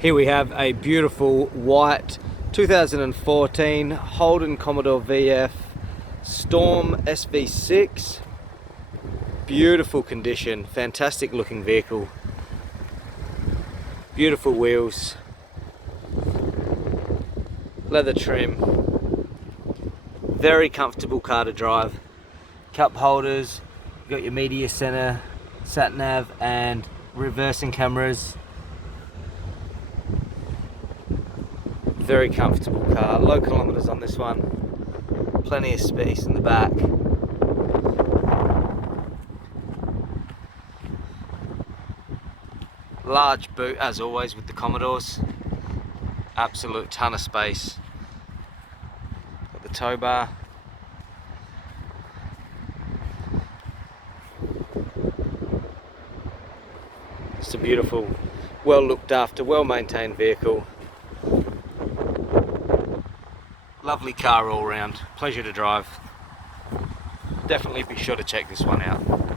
Here we have a beautiful white 2014 Holden Commodore VF Storm SV6. Beautiful condition, fantastic looking vehicle. Beautiful wheels, leather trim, very comfortable car to drive. Cup holders, you've got your media center, sat nav and reversing cameras. Very comfortable car, low kilometers on this one, plenty of space in the back. Large boot as always with the Commodores, absolute ton of space. Got the tow bar. It's a beautiful, well looked after, well maintained vehicle. Lovely car all round, pleasure to drive. Definitely be sure to check this one out.